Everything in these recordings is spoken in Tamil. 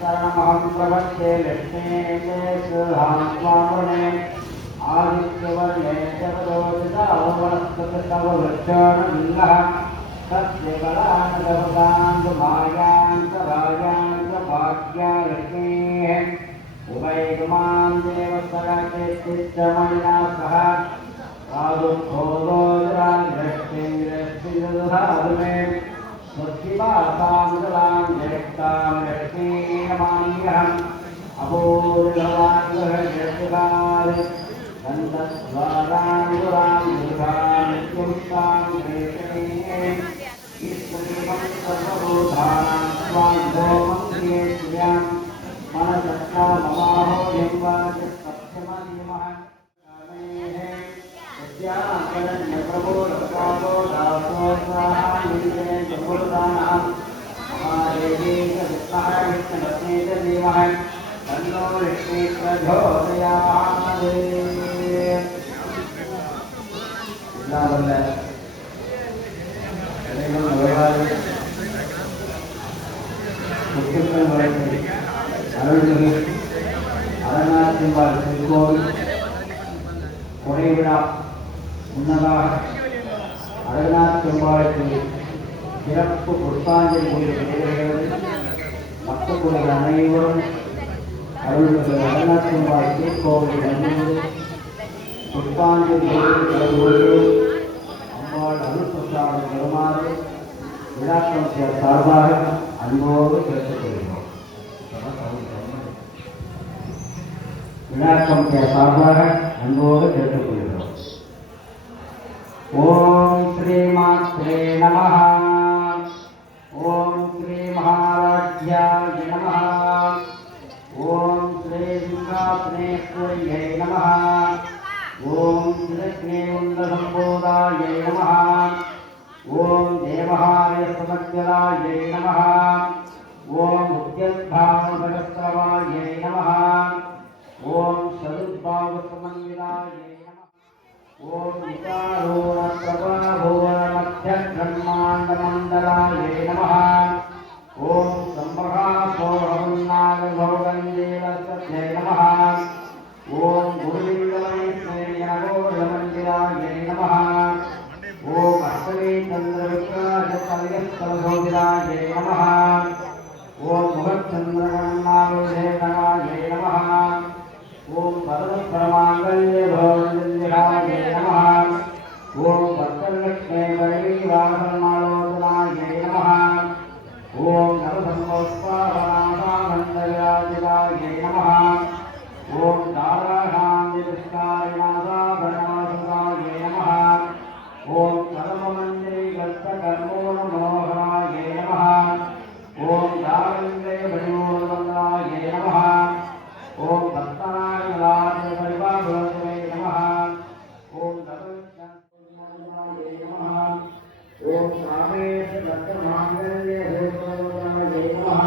शरणमहं प्रपद्ये लक्ष्मीं ते सुहां स्वामिने आदित्यवर्णे जगदोदितावनस्पतितववृक्षाणलिङ्गः तस्य कलान्तमायान्तरायान्तभाग्या लक्ष्मीः उभयगुमां देवसरचित्तमणिना सह साधुभोदोदरां स्वस्तिवासां ज्येष्ठां लक्ष्मीयमान्यहम् अपूर्णवाङ्गहृदयकाल दन्तद्वाराङ्गुरां दुर्गां नित्युक्तां लक्ष्मीं ईश्वरीं सर्वभूतानां स्वान्तोमं श्रियं मनसत्ता ममाहो यम्वाचस्तप्यमन्यमः प्रभो रकालो दासो स्वाहा नीले जगुर्दानः महादेवी विद्मः विष्णुपत्नी च धीमहि तन्नो लक्ष्मी प्रचोदयात्। அருள்மிகு அரணாசிம்பாள் திருக்கோவில் கொடை முன்னதாக அழகநாத் பெருமாளுக்கு சிறப்பு புஷ்பாஞ்சலி நடைபெறுகிறது. பக்தகுடிகள் அனைவரும் அருள்மிகு அழகநாத் பெருமாள் திருக்கோவில் வந்து புஷ்பாஞ்சலி அம்பாள் அருள் பிரசாதம் பெறுமாறு விழாக்கமிட்டியார் சார்பாக அன்போடு கேட்டுக்கொள்கிறோம். விழாக்கமிட்டியார் சார்பாக அன்போடு கேட்டுக்கொள்கிறோம். ஓம் ஸ்ரீ மாத்ரே நமः. ஓம் ஸ்ரீ மகாராஜ்யாய நமः. ஓம் ஸ்ரீ சிங்காசனேஸ்வரியை நமः. ஓம் ஸ்ரீ நமः. ஓம் தேவஹாய சமஜ்ஜலாயை நமः. ஓம் உத்யத்பாவசகஸ்ரவாயை நமः. ஓம் சதுர்பாவசமன்விதாயை ओम विचारोण प्रभाभुवन मध्य ब्रह्मांड मंडलाय नमः. ओम संभ्रहासोहन्नाग भवगंदेवस्य नमः. ओम गुरुलिंगमणिश्रेयगोरमंदिराय नमः. ओम अष्टमी चंद्रविक्राशकलयस्थलशोभिराय नमः. ओम मुखचंद्रगणनाय नमः. ओम परमपरमांगल्य भवनंदिराय नमः. ओम भक्तलक्ष्मी वैवाहनमालोचनाय नमः. ओम नवसंवत्सरामण्डलाय नमः. ओम ताराहान्दिष्टायनादाभरणवासुदाय नमः. ओम परममन्दिरगस्तकर्मोणमनोहराय नमः. ओम दारिन्द्र्यभयोर्वन्दाय नमः. ओम भक्तानाय परिवारभवते नमः. ओम दत्तमाय नमः. ओम रामेश दत्तमांगल्य हेतुनाय नमः.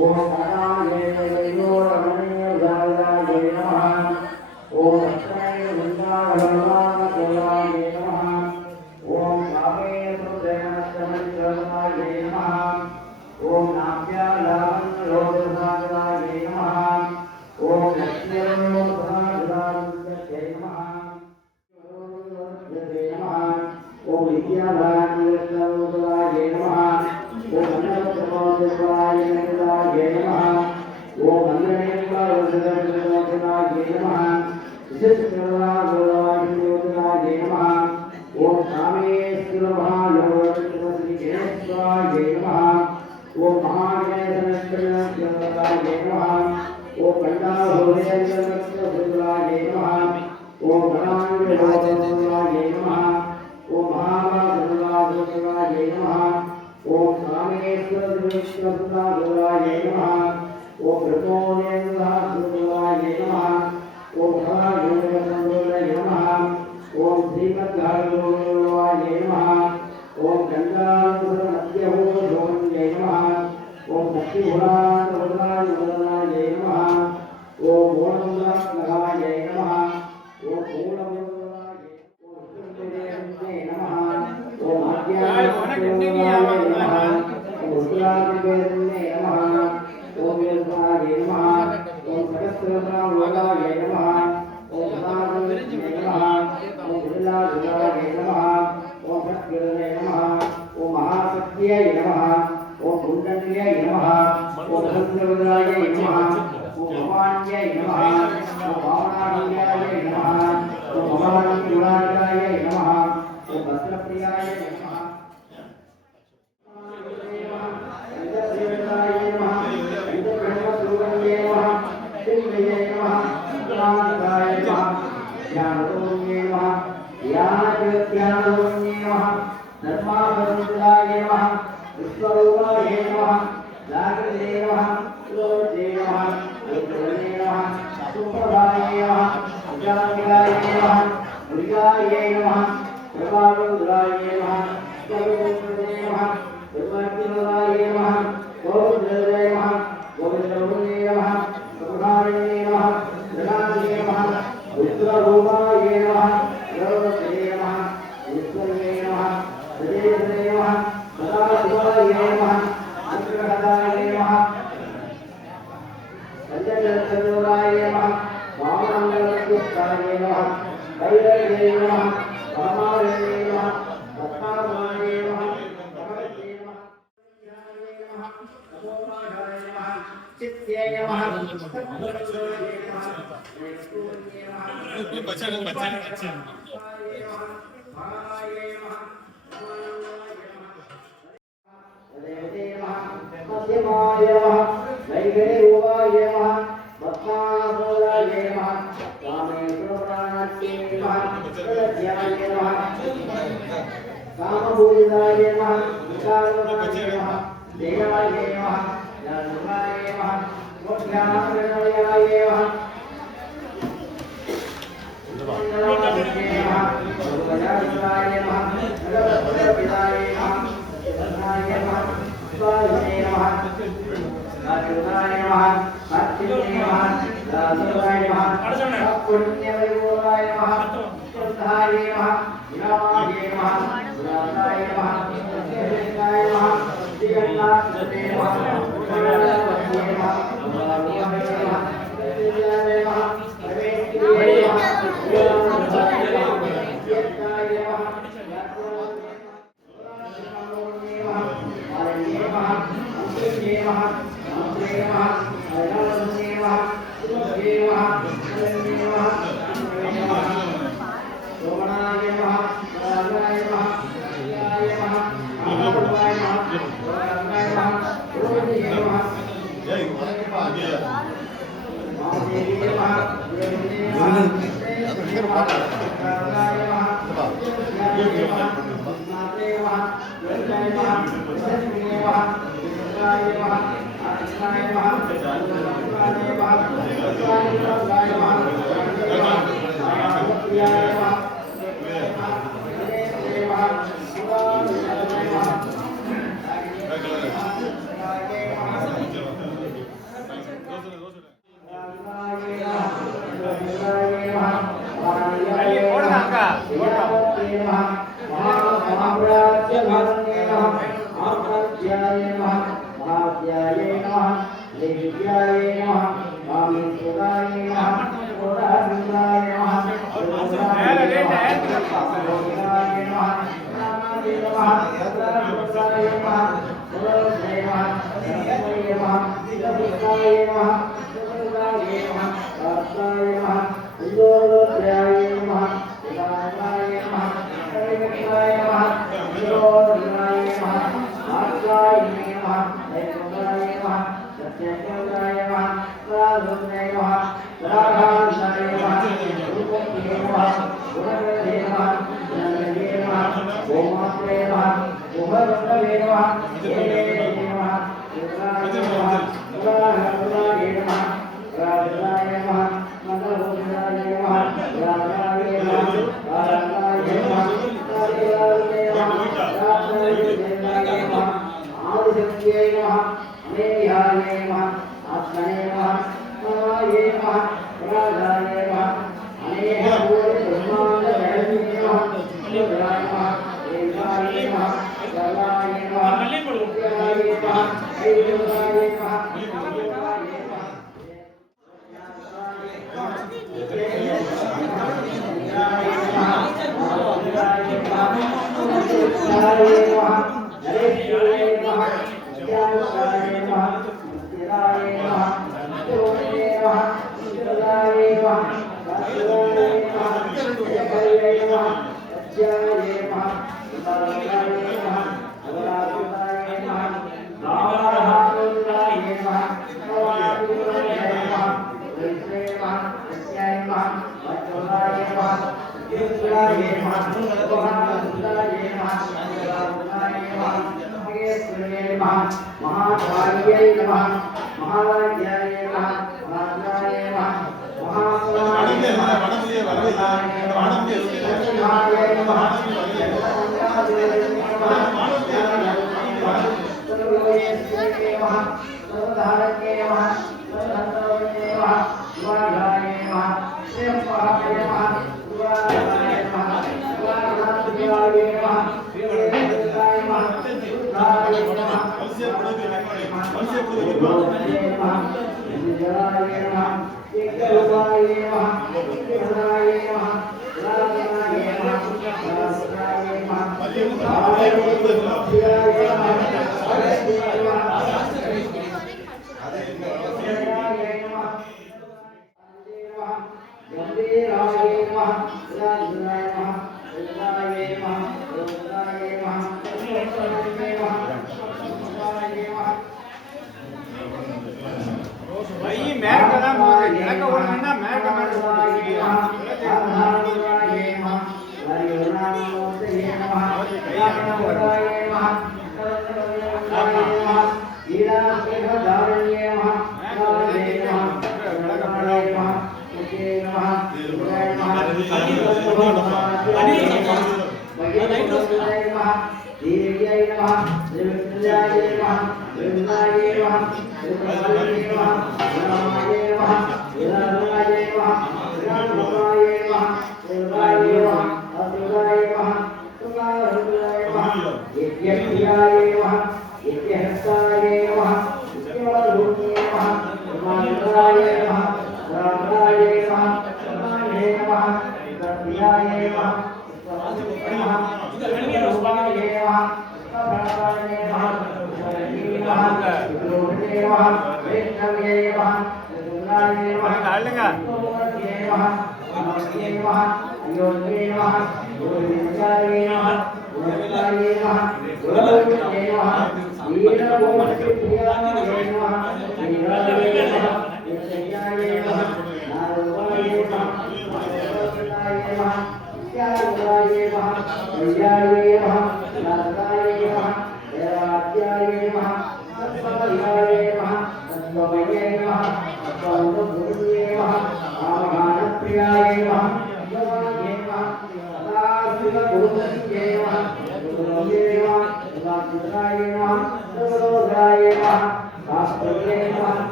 ओम नारायण वैयोरमणीयजाय नमः. ओम अक्षय वृन्दावनवानकोलाय नमः. ओम रामेश देवनस्तमञ्चलाय नमः. ओम नाभ्यालाभनलोकसागराय नमः. ओम लक्ष्मीर्मोहनाय नमः. ओम विद्याधाराय नमः. ओम अनन्तसमाजवाय नमः. ओम अनन्तसमाजवाय नमः. विशिष्टकलागोलाय नमः. ओम कामेश्वरमहालोकश्रीकेश्वराय नमः. ओम महागणेशनस्तनाय नमः. ओम कंडाभूषणसुंदराय नमः. ओम गणांगलोचनाय नमः. ओम महामाधवाय नमः. ओम कामेश्वरविष्णुसुताय नमः. ओम प्रतोनेन्द्राय नमः. ओम भवागणेशसंदोलाय नमः. ओम श्रीमद्भागवताय नमः. ओम गंगाधरमध्यभूषणाय नमः. ओम शक्तिपुराणवदनाय नमः. ओम मूलमूलात्मकाय नमः. ओम मूलमूलाय नमः. ओम आद्याय नमः. ओम उत्तरादिवेदने नमः. ओम नमः ओम भवान्यै नमः ओम भावनामयाय नमः ओम भवानीयुराय नमः ओम भद्रप्रियाय नमः इंद्रदेवताय नमः इंद्रब्रह्मस्वरूपाय नमः शिवये नमः ज्ञानाय नमः ज्ञानरूपाय नमः ज्ञानज्योत्यानरूपाय नमः धर्मावताराय नमः विश्वरूपाय नमः जागृते नमः सुरोते नमः उत्तरे नमः सुप्रभाय नमः उजागराय नमः उर्गाय नमः प्रभावरुद्राय नमः सर्वोपदे नमः सर्वज्ञराय नमः गोविंदाय नमः गोविंदरूपाय नमः प्रभाय नमः धनाय नमः विश्वरूपाय नमः सर्वते नमः ईश्वराय नमः सदेवाय नमः सदाशिवाय नमः अग्रहदाय नमः पंचजनराय नमः वाममंगलपुत्राय नमः भैरवे नमः रामाय नमः पद्माय नमः भगवते नमः अपोमाय नमः चित्ते नमः सद्गुरुदेवाय नमः बच्चा मध्यमाय नमः वैगणरूपाय नमः पद्मासुराय नमः कामेश्वराय नमः तदध्याय नमः कामभूषिताय नमः विशालवदनाय नमः देवाय नमः ज्ञानरूपाय नमः मोक्षाय नमः नमः மேற்க தான் போகுது. கிழக்க ஓடுனா மேற்க மேற்க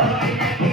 Thank you.